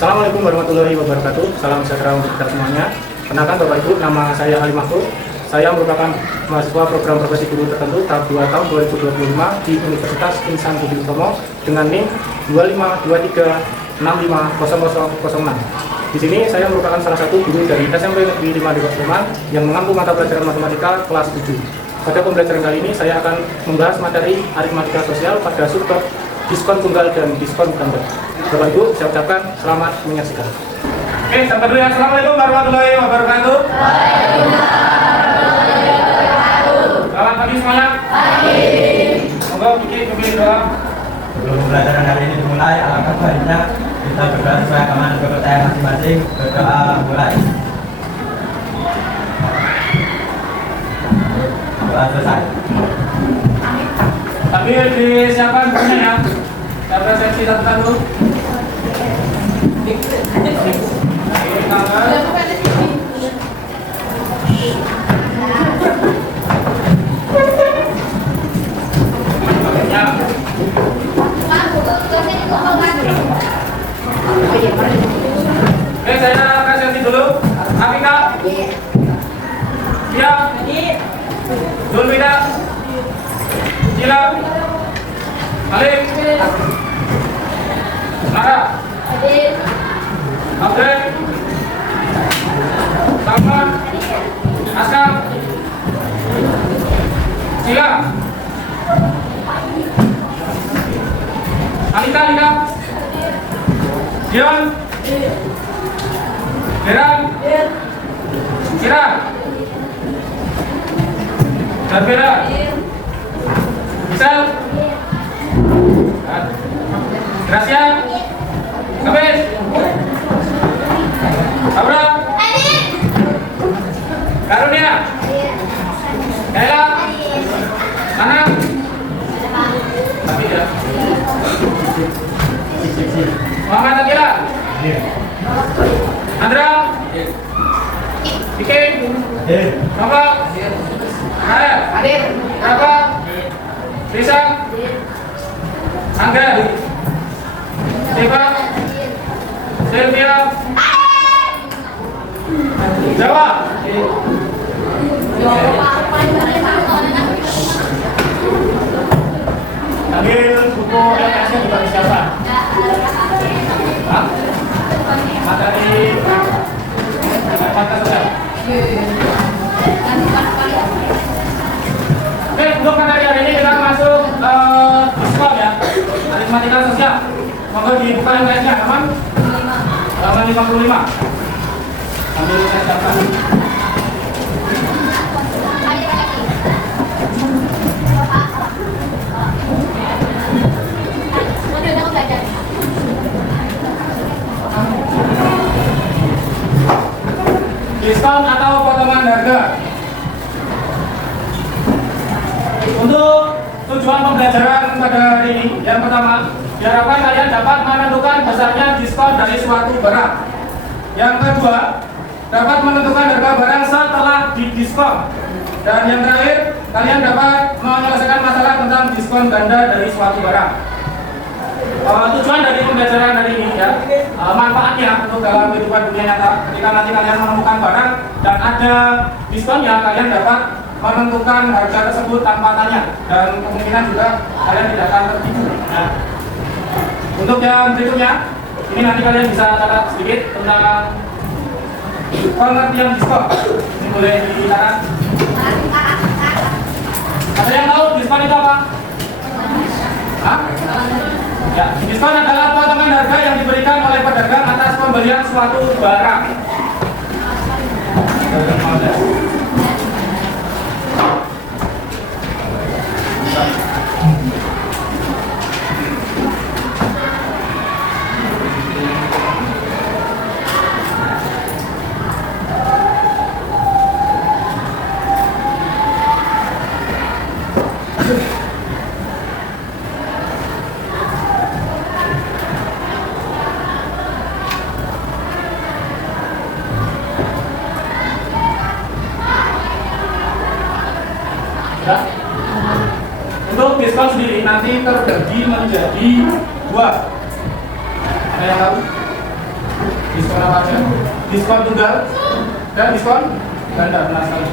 Assalamualaikum warahmatullahi wabarakatuh. Salam sejahtera untuk kita semuanya. Kenalkan Bapak Ibu, nama saya Ali Mahfud. Saya merupakan mahasiswa program profesi guru tertentu tahap 2 tahun 2025 di Universitas Insan Budi Utomo dengan NIM 2523650006. Di sini saya merupakan salah satu guru dari SMP Negeri 5 Depok Sleman yang mengampu mata pelajaran matematika kelas 7. Pada pembelajaran kali ini saya akan membahas materi aritmatika sosial pada subbab diskon tunggal dan diskon ganda. Bapak Ibu, saya ucapkan selamat menyaksikan. Oke, sampai dulu ya. Assalamualaikum warahmatullahi wabarakatuh. Selamat pagi semuanya. Semoga bikin doa. Sebelum pembelajaran hari ini dimulai, alangkah baiknya kita berdoa sesuai agama dan kepercayaan masing-masing. Berdoa mulai. Doa selesai. Tapi disiapkan bukunya ya. Saya presentasi satu-satu. Oke, saya presentasi dulu. Afika, Dia, Zulmida, Cila, Malik, Nara, Abdel, Salman, Askar, Cila, Anita, Dion, Heran, Kira, Jabira, Misal, Gracia, Kabes, Abra, Karunia, Kaila, Ana, tapi ya, Muhammad Akila, Andra, Dike, Bapak, Hadir, Rafa, Risa, Angga, Deva, Sylvia, Jawa, ambil buku LKS-nya juga siapa? Materi Pancasila. Oke, untuk materi hari ini kita masuk diskon ya, aritmatika sosial. Monggo dibuka LKS-nya, aman? Halaman 55. Ambil saya siapkan. Diskon atau potongan harga. Untuk tujuan pembelajaran pada hari ini, yang pertama, diharapkan kalian dapat menentukan besarnya diskon dari suatu barang. Yang kedua, dapat menentukan harga barang setelah didiskon. Dan yang terakhir, kalian dapat menyelesaikan masalah tentang diskon ganda dari suatu barang. Tujuan dari pembelajaran hari ini ya, manfaatnya untuk dalam kehidupan dunia nyata. Ketika nanti kalian menemukan barang dan ada diskonnya, kalian dapat menentukan harga tersebut tanpa tanya, dan kemungkinan juga kalian tidak akan tertipu. Nah, untuk yang berikutnya, ini nanti kalian bisa catat sedikit tentang pengertian diskon. Ini boleh dicatat. Ada yang tahu diskon itu apa? Hah? Ya, diskon adalah potongan harga yang diberikan oleh pedagang atas pembelian suatu barang. Untuk diskon sendiri nanti terbagi menjadi dua. Ada yang tahu? Diskon apa aja? Diskon tunggal dan diskon ganda, benar sekali.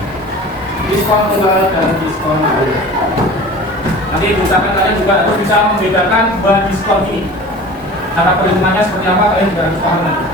Diskon tunggal dan diskon ganda. Nanti diusahakan kalian juga harus bisa membedakan dua diskon ini. Cara perhitungannya seperti apa kalian juga harus paham nanti.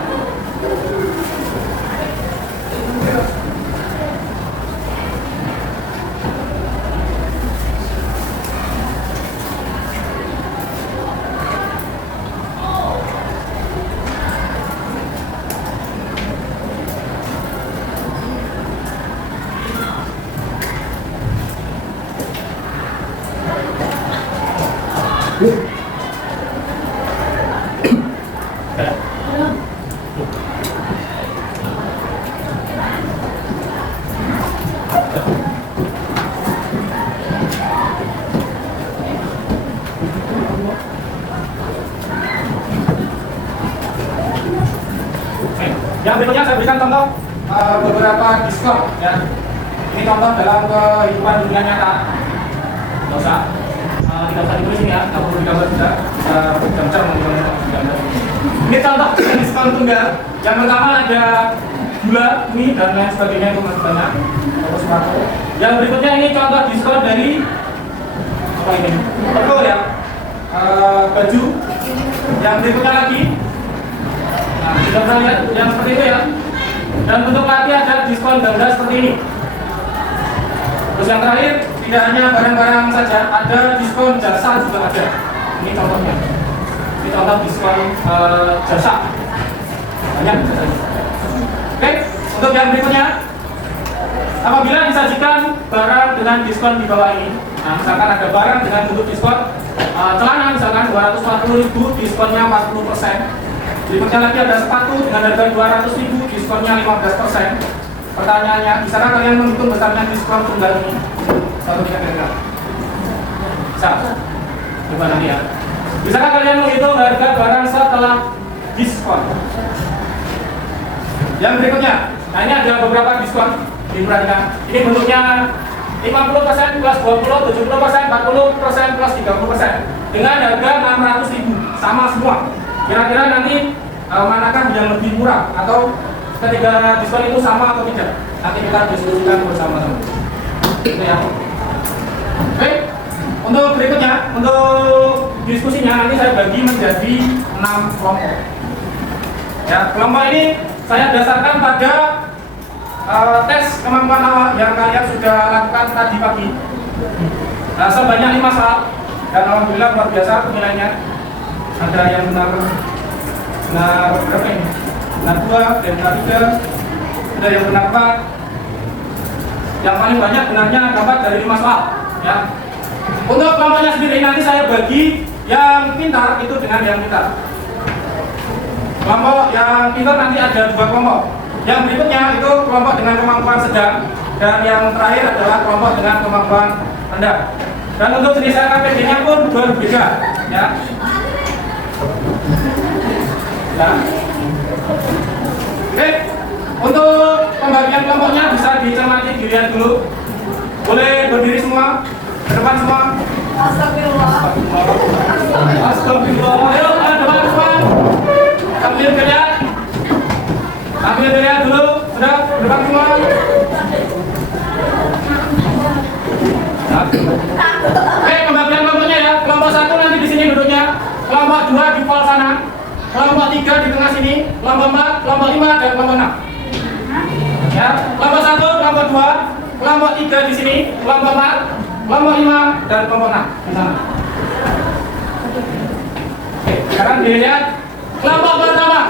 Yang berikutnya saya berikan contoh beberapa diskon ya. Ini contoh dalam kehidupan dunia nyata. Tidak usah ditulis ini ya, nggak perlu digambar juga. Gambar menggambar. Ini contoh diskon tunggal. Yang pertama ada gula, mie dan lain sebagainya itu masih banyak. Yang berikutnya ini contoh diskon dari apa ini? Pergo ya. Baju. Yang berikutnya lagi. Nah, kita bisa lihat yang seperti itu ya. Dan untuk kaki ada diskon ganda seperti ini. Terus yang terakhir, tidak hanya barang-barang saja, ada diskon jasa juga ada. Ini contohnya. Ini contoh diskon jasa. Banyak jasanya. Oke, untuk yang berikutnya, apabila disajikan barang dengan diskon di bawah ini, nah misalkan ada barang dengan bentuk diskon celana misalkan 240.000, diskonnya 40%. Berikutnya lagi ada sepatu dengan harga 200.000, diskonnya 15%. Pertanyaannya, bisakah kalian menghitung besarnya diskon tunggal ini? Satu kira-kira. Bisa? Coba nanti ya. Bisakah kalian menghitung harga barang setelah diskon? Yang berikutnya, nah ini ada beberapa diskon. Diperhatikan. Ini bentuknya 50% plus 20, 70%, 40% plus 30%. Dengan harga 600.000, sama semua. Kira-kira nanti manakah yang lebih murah atau ketika diskon itu sama atau tidak? Nanti kita diskusikan bersama-sama. Itu ya. Oke. Untuk berikutnya, untuk diskusinya nanti saya bagi menjadi 6 kelompok. Ya, kelompok ini saya dasarkan pada tes kemampuan awal yang kalian sudah lakukan tadi pagi. Nah, sebanyak 5 soal dan alhamdulillah luar biasa penilaiannya. Ada yang benar berapa ini? Benar 2, dan benar 3, ada yang benar 4. Yang paling banyak benarnya dapat dari 5 soal ya. Untuk kelompoknya sendiri nanti saya bagi yang pintar itu dengan yang pintar. Kelompok yang pintar nanti ada 2 kelompok. Yang berikutnya itu kelompok dengan kemampuan sedang, dan yang terakhir adalah kelompok dengan kemampuan rendah. Dan untuk jenis KPD-nya pun berbeda ya. Nah. Oke, untuk pembagian kelompoknya bisa dicermati, dilihat dulu. Boleh berdiri semua, ke depan semua. Astagfirullah. Astagfirullah. Ayo, depan. Ambil dilihat dulu. Sudah, depan semua. Oke, pembagian kelompoknya ya. Kelompok 1 nanti di sini duduknya. Kelompok 2 di pol sana. Kelompok 3 di tengah sini. Kelompok 4, kelompok 5 dan kelompok 6. Ya, kelompok 1, kelompok 2, kelompok 3 di sini, kelompok 4, kelompok 5 dan kelompok 6 di sana. Oke, sekarang dilihat kelompok pertama.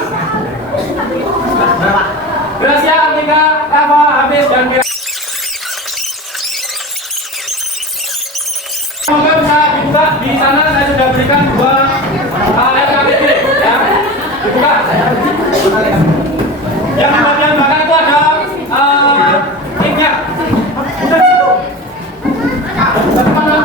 Gracia, Atika, Rafa, Hafiz dan Mira. Semoga bisa dibuka. Di sana saya sudah berikan 2 LKPD ya. Dibuka. Yang bagian belakang itu ada timnya. Udah situ. Bagaimana?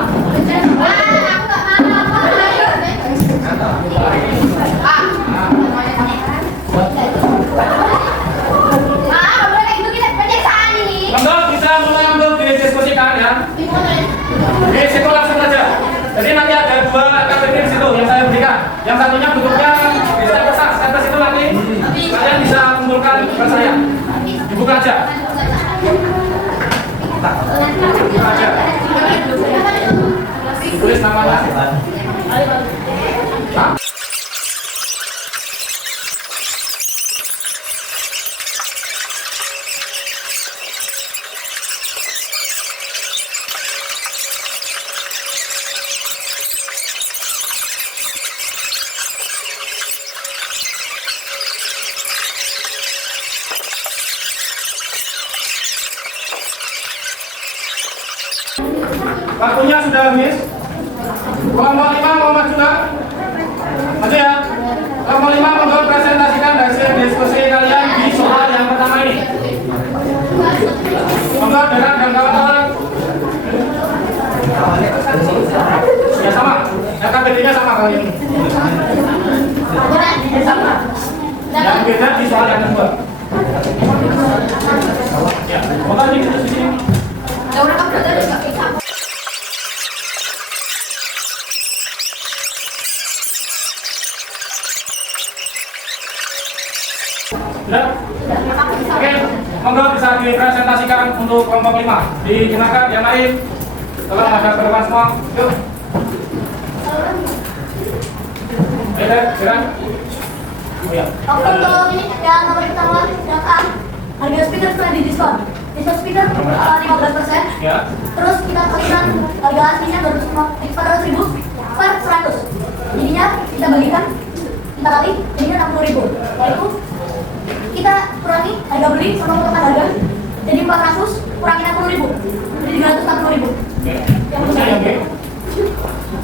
Waktunya sudah habis. Kelompok 5 mau maju nggak? Maju ya. Kelompok 5 monggo presentasikan hasil diskusi kalian di soal yang pertama ini. Monggo Dera dan kawan-kawan. Ya sama. KKBD-nya sama kali ini. Yang beda di soal yang kedua. Ya, monggo di sini. Sudah? Oke, monggo bisa dipresentasikan untuk kelompok 5. Digunakan yang lain. Tolong ada berdepan semua. Yuk. Ayo, silakan. Oh ya. Untuk ini yang nomor pertama yang A, harga speaker sudah didiskon. Diskon speaker 15%. Ya. Terus kita kalikan harga aslinya 400.000 per 100. Jadinya kita bagikan, kita kali, jadinya 60.000. Yaitu kita kurangi harga beli sama potongan harga. Jadi 400 kurangi 60.000. Jadi 340.000. Oke. Yang Terus yang B.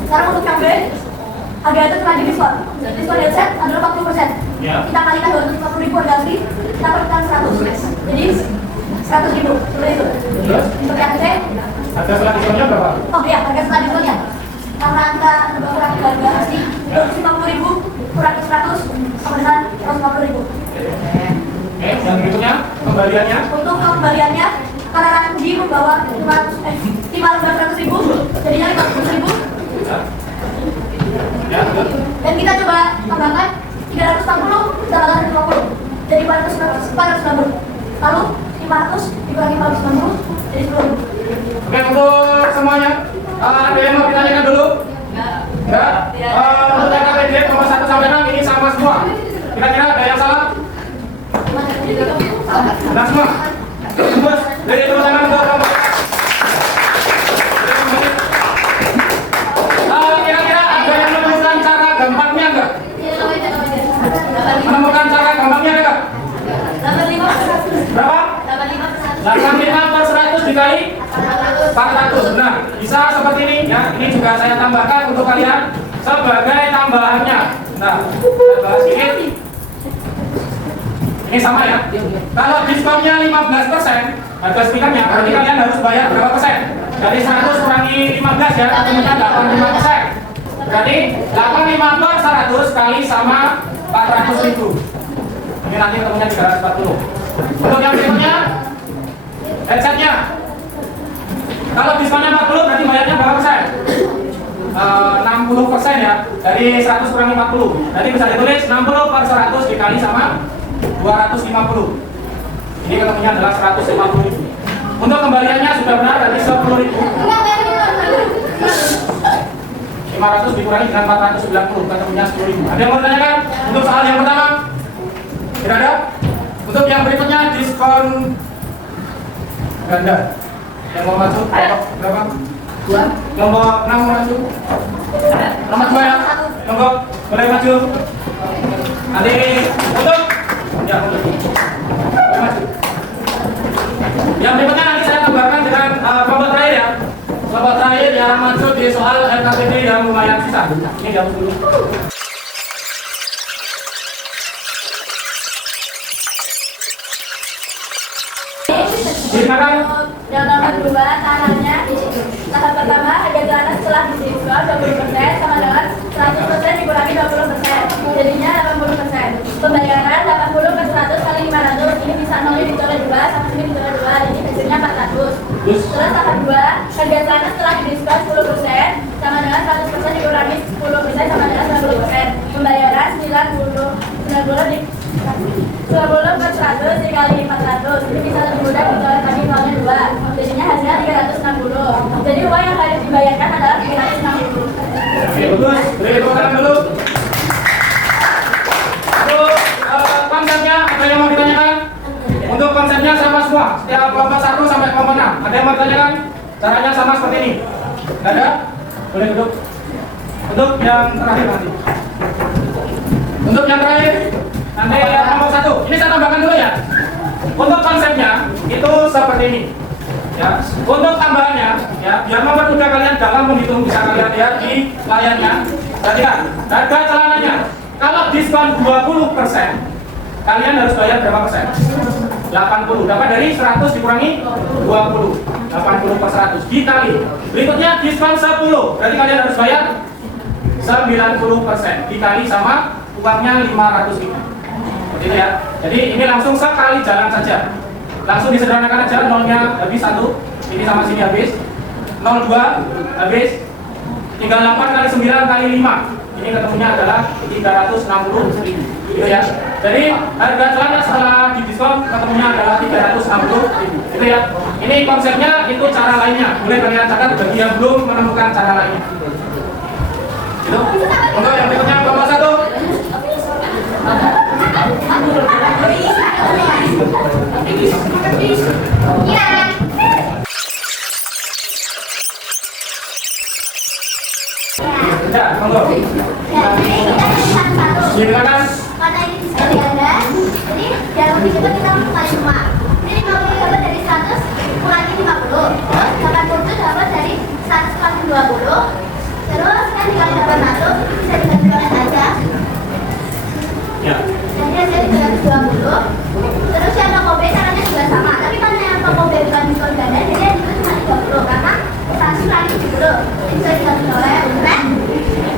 sekarang untuk yang B, harga itu telah didiskon. Diskon headset adalah 40%. Ya. Kita kalikan 240.000 harga asli, kita perlukan 100. Jadi 100.000. Seperti itu. Terus? Untuk yang C, Harga setelah diskonnya berapa? oh iya, harga setelah diskonnya. Karena angka kurangi harga asli 250.000 kurangi 100 sama dengan 150.000. Oke, yang berikutnya kembaliannya. Untuk kembaliannya, karena Randy membawa 500.000, jadinya 500.000. Ya. Ya, betul. Dan kita coba tambahkan 360 tambahkan 150. Jadi 490. Lalu 500 dikurangi 490 jadi 10.000. Oke, untuk semuanya ada yang mau ditanyakan dulu? Enggak. Untuk KKBD nomor 1 sampai 6 ini sama semua. Kira-kira ada yang salah? Benar semua. Terus dari tepuk tangan untuk kelompok. Kira-kira ada yang menemukan cara gampangnya enggak? Menemukan cara gampangnya enggak? Berapa? 85 per 100 dikali 400. Nah, bisa seperti ini ya. Ini juga saya tambahkan untuk kalian sebagai tambahannya. Nah, saya bahas sedikit. Ini sama ya. Kalau diskonnya 15%, harga speakernya berarti kalian harus bayar berapa persen? Dari 100 kurangi 15 ya, kemudian 85%. Berarti 85 per 100 kali sama 400.000. Ini nanti ketemunya 340. Untuk yang berikutnya, headsetnya. Kalau diskonnya 40 berarti bayarnya berapa persen? 60% ya. Dari 100 kurangi 40. Jadi bisa ditulis 60 per 100 dikali sama 250. Ini ketemunya adalah 150.000. Untuk kembaliannya sudah benar tadi 10.000. 500 dikurangi dengan 490 ketemunya 10.000. Ada yang mau ditanyakan untuk soal yang pertama? Tidak ada? Untuk yang berikutnya diskon ganda. Yang mau maju kelompok berapa? 2. Kelompok 6 mau maju. Nomor 2 ya. Kelompok boleh maju. Nanti untuk ya, boleh maju. Yang berikutnya nanti saya tambahkan dengan kelompok terakhir ya. Kelompok terakhir yang maju di soal RKTD yang lumayan susah. Ini jauh dulu. Silakan. Yang nomor 2 caranya tahap pertama harga celana setelah diskon 20% sama dengan 100% dikurangi 20%, jadinya 80%. Pembayaran 80 per 100 kali 500, ini bisa 0 ditolak 2 sama sini ditolak 2, jadi hasilnya 400. Terus tahap 2 harga celana setelah diskon 10% sama dengan 100% dikurangi 10% sama dengan 90%. Pembayaran 90 per 100 dikali 400, ini bisa lebih mudah ditolak tadi nolnya 2, jadinya hasilnya 360. Jadi uang yang harus dibayarkan adalah 360. Oke, bagus. Beri tepuk tangan dulu. Untuk konsepnya, ada yang mau ditanyakan? Untuk konsepnya sama semua, setiap kelompok 1 sampai kelompok 6. Ada yang mau ditanyakan? Caranya sama seperti ini. Tidak ada? Boleh duduk. Untuk yang terakhir nanti. Untuk yang terakhir, nanti yang kelompok 1. Ini saya tambahkan dulu ya. Untuk konsepnya itu seperti ini. Ya, untuk tambahannya, ya ya, biar mempermudah kalian dalam menghitung bisa kalian lihat di layarnya. Perhatikan, harga celananya kalau diskon 20%, kalian harus bayar berapa persen? 80. Dapat dari 100 dikurangi 20. 80 per 100 dikali. Berikutnya diskon 10. Berarti kalian harus bayar 90% dikali sama uangnya 500.000. Seperti itu ya. Jadi ini langsung sekali jalan saja. Langsung disederhanakan aja, nolnya habis 1, ini sama sini habis. 02 habis. Tinggal 8 kali 9 kali 5. Ini ketemunya adalah 360.000. Gitu ya. Jadi harga celana setelah didiskon ketemunya adalah 360.000. Gitu ya. Ini konsepnya, itu cara lainnya. Boleh kalian catat bagi yang belum menemukan cara lainnya. Gitu. Untuk yang berikutnya nomor 1. Ya, monggo. Silakan. Karena ini diskon ganda, jadi dalam kita kali 5. Ini 50 dapat dari 100 kurangi 50. Terus 80 itu dapat dari 100 kurangi 20. Terus kan dikali 800 bisa diganti aja. Ya. Jadi hasilnya 320. Terus yang toko B caranya juga sama. Tapi karena yang toko B bukan diskon ganda, jadi yang itu cuma 30 karena 100 kurangi 70. Ini bisa diganti oleh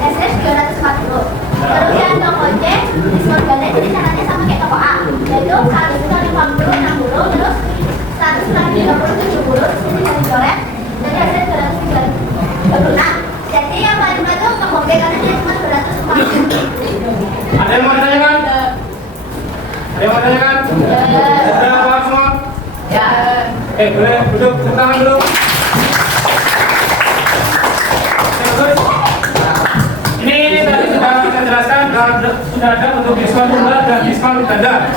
SS 240. Terus yang toko C diskon ganda, jadi caranya sama kayak toko A, yaitu 100 kali 50 60, terus 100 kali 30 70, terus ini diganti oleh jadi hasilnya 236. Jadi yang paling murah itu toko B karena dia cuma 240. Ada yang mau ditanyakan? Ada yang mau ditanyakan? Sudah paham semua? Ya. Boleh duduk, tepuk tangan dulu. Ini tadi sudah saya jelaskan, sudah ada untuk diskon tunggal dan diskon ganda.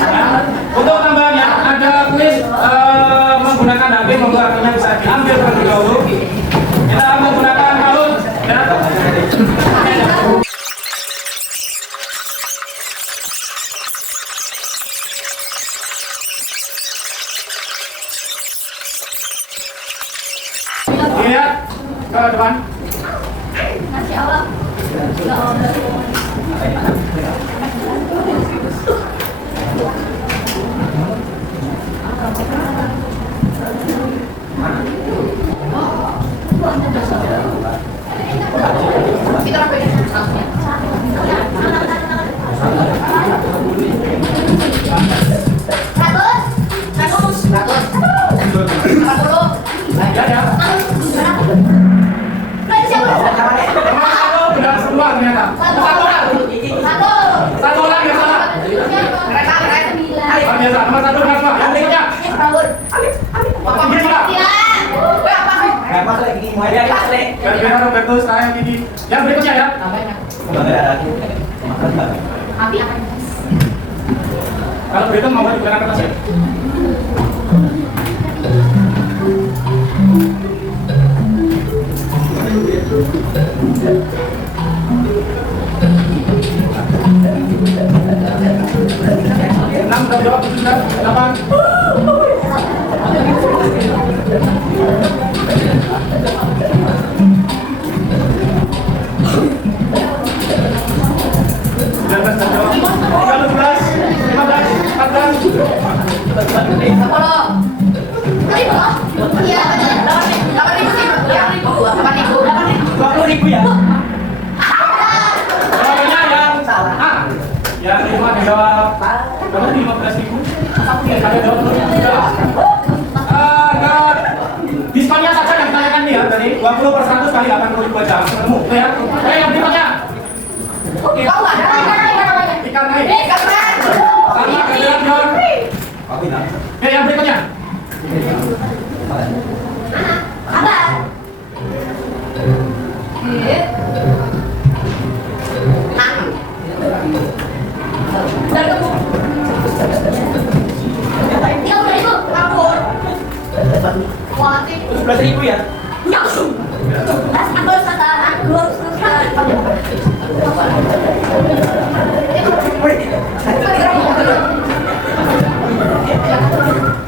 Untuk tambahannya ada kuis menggunakan HP, monggo akhirnya bisa diambil terlebih dahulu. Kita menggunakan kalut. Lihat ke depan. Masya Allah. Ya Allah. Ya ya. Benar semua ternyata. Satu orang yang salah. Biasa, nomor 1 benar semua. Yang berikutnya. Biar Roberto sekarang yang tinggi. Yang berikutnya ya. Kalau berhitung mau digunakan kertas ya. Enam sudah jawab, 7 sudah, 8. Yang 5 dijawab. Kamu 15.000. Ada jawab diskonnya saja yang ditanyakan nih ya tadi 20 per 100 kali 80.000 aja ketemu ya. Yang berikutnya. Oke. Ikan naik. Sama kejaran John. Yang berikutnya. Abah. Ribu ya?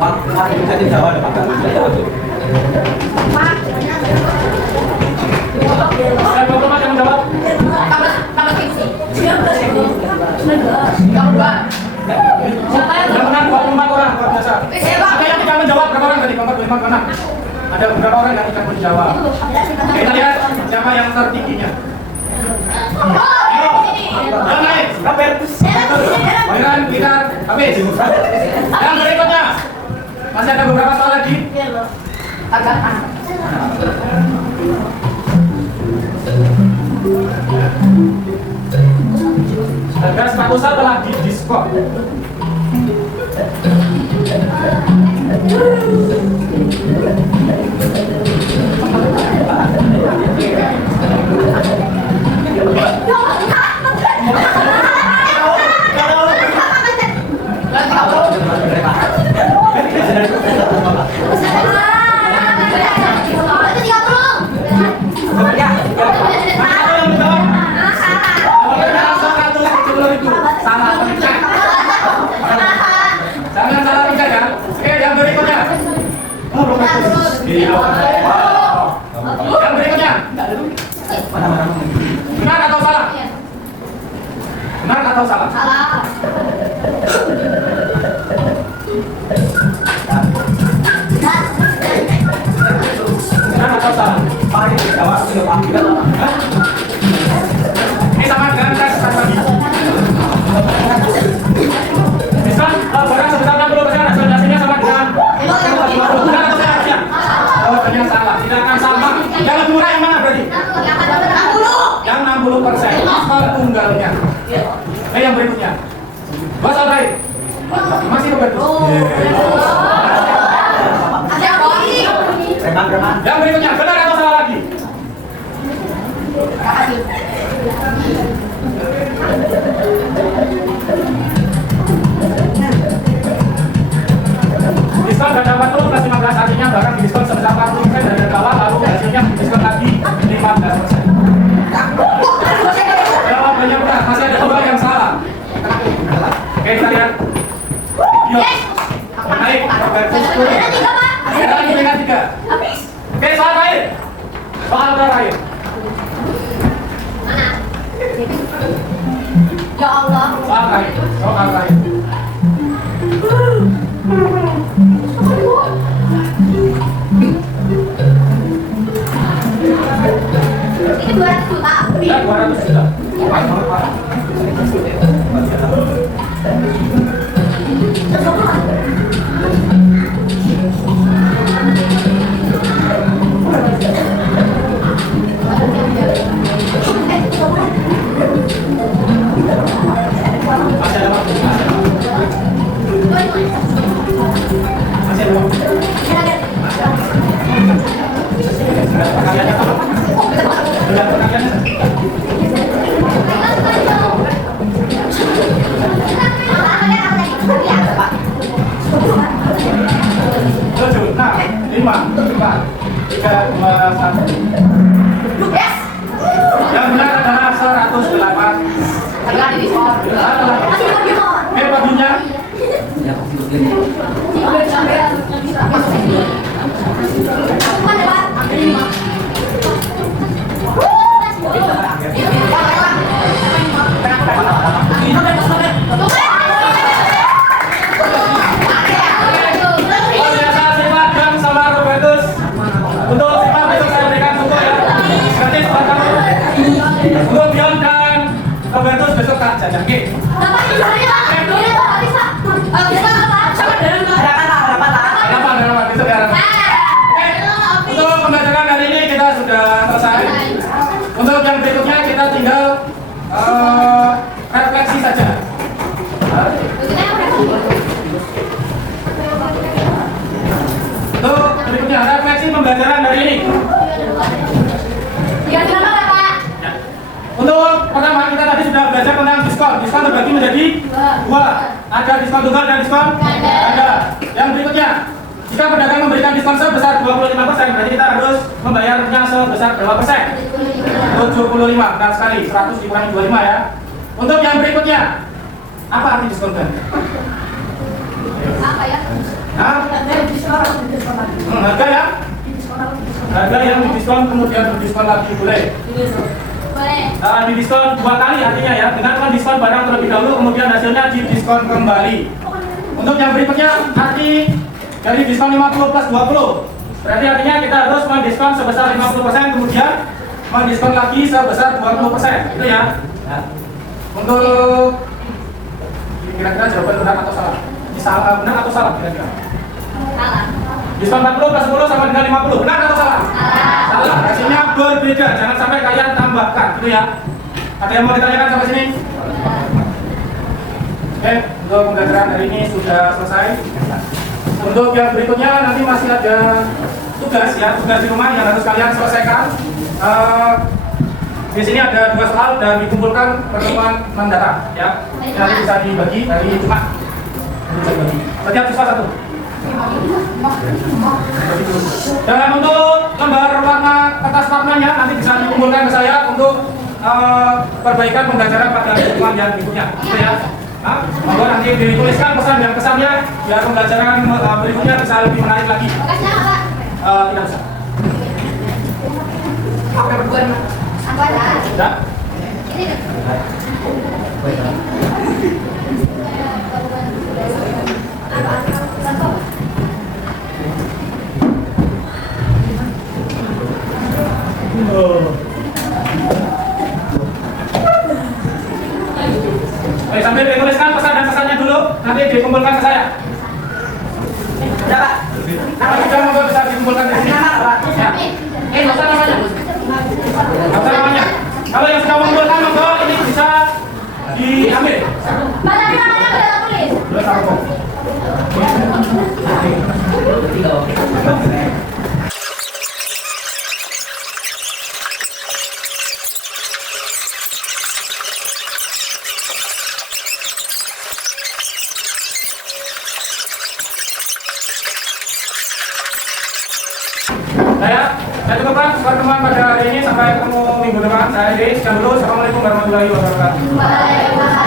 Pak, bisa dijawab, Pak. teman mana? Ada beberapa orang yang tidak menjawab. Kita lihat siapa yang tertingginya. Yang naik, Bayran, kita habis. Yang berikutnya, masih ada beberapa soal lagi. Harga sepatu saya telah didiskon. Jangan salah pencet ya. Oke, yang berikutnya. Yang berikutnya. Benar atau salah? Benar atau salah? Benar atau salah? Ini sama dengan tes tadi. Diskon barang sebesar 60%, hasilnya sama dengan benar atau salah? Jawabannya salah, tidak akan sama. Yang lebih murah yang mana berarti? Yang 60% per tunggalnya. Yang berikutnya. Dua soal terakhir. Masih berbeda. Yang berikutnya, benar atau salah lagi? Diskon dana 40 plus 15, artinya barang diskon sebesar 40% dari harga awal, lalu hasilnya diskon lagi 15%. Jawabannya benar, masih ada dua yang salah. Oke, kita lihat. Yuk, naik. Sekarang lagi dengan 3. Oke, soal terakhir. Soal terakhir. Ya Allah. Soal terakhir. Soal terakhir. Ini 200 juta. Ya, 200 juta. Masih ada waktu. Masih ada waktu. Tujuh, enam, 5, 4, 3, 2, 1. Yang benar adalah 108. Oke, bajunya. Untuk Bion dan Robertus besok tak jajan. Oke. Untuk pembelajaran hari ini kita sudah selesai. Untuk yang berikutnya kita tinggal refleksi saja. Untuk berikutnya refleksi pembelajaran hari ini. Untuk pertama kita tadi sudah belajar tentang diskon. Diskon terbagi menjadi 2. Ada diskon tunggal dan diskon ganda. Yang berikutnya, jika pedagang memberikan diskon sebesar 25%, berarti kita harus membayarnya sebesar berapa persen? 75. Benar sekali. 100 dikurangi 25 ya. Untuk yang berikutnya, apa arti diskon ganda? Apa ya? Harga ya? Harga yang didiskon kemudian berdiskon lagi boleh. Didiskon 2 kali artinya ya, dengan mendiskon barang terlebih dahulu kemudian hasilnya didiskon kembali. Untuk yang berikutnya arti Jadi diskon 50 plus 20. Berarti artinya kita harus mendiskon sebesar 50%, kemudian mendiskon lagi sebesar 20%. Itu ya. Untuk kira-kira jawaban benar atau salah? Salah, benar atau salah kira-kira? Salah. Diskon 40 plus 10 sama dengan 50. Benar atau salah? Salah. Hasilnya berbeda. Jangan sampai kalian tambahkan, gitu ya. Ada yang mau ditanyakan sampai sini? Oke, untuk pembelajaran hari ini sudah selesai. Untuk yang berikutnya nanti masih ada tugas ya, tugas di rumah yang harus kalian selesaikan. Di sini ada 2 soal dan dikumpulkan pertemuan mendatang ya. Nanti bisa dibagi dari Jumat. Setiap siswa 1. Dan untuk lembar warna kertas warnanya nanti bisa dikumpulkan ke saya untuk perbaikan pembelajaran pada pertemuan yang berikutnya. Gitu ya. Nah, monggo nanti dituliskan pesan dan kesannya biar pembelajaran berikutnya bisa lebih menarik lagi. Tidak usah. Apa berbuat? Apa aja? Sudah? Ini deh. Oke, sambil dituliskan pesan dan kesannya dulu, nanti dikumpulkan ke saya. Ya, Pak. Kalau sudah monggo bisa dikumpulkan di sini. Ya. Nggak usah namanya. Nggak usah namanya. Kalau yang sudah mengumpulkan monggo ini bisa diambil. Pak, tapi namanya udah tulis. Sudah tahu. Saya cukupkan pertemuan pada hari ini, sampai ketemu minggu depan. Saya Edi, sekian dulu. Assalamualaikum warahmatullahi wabarakatuh. Waalaikumsalam.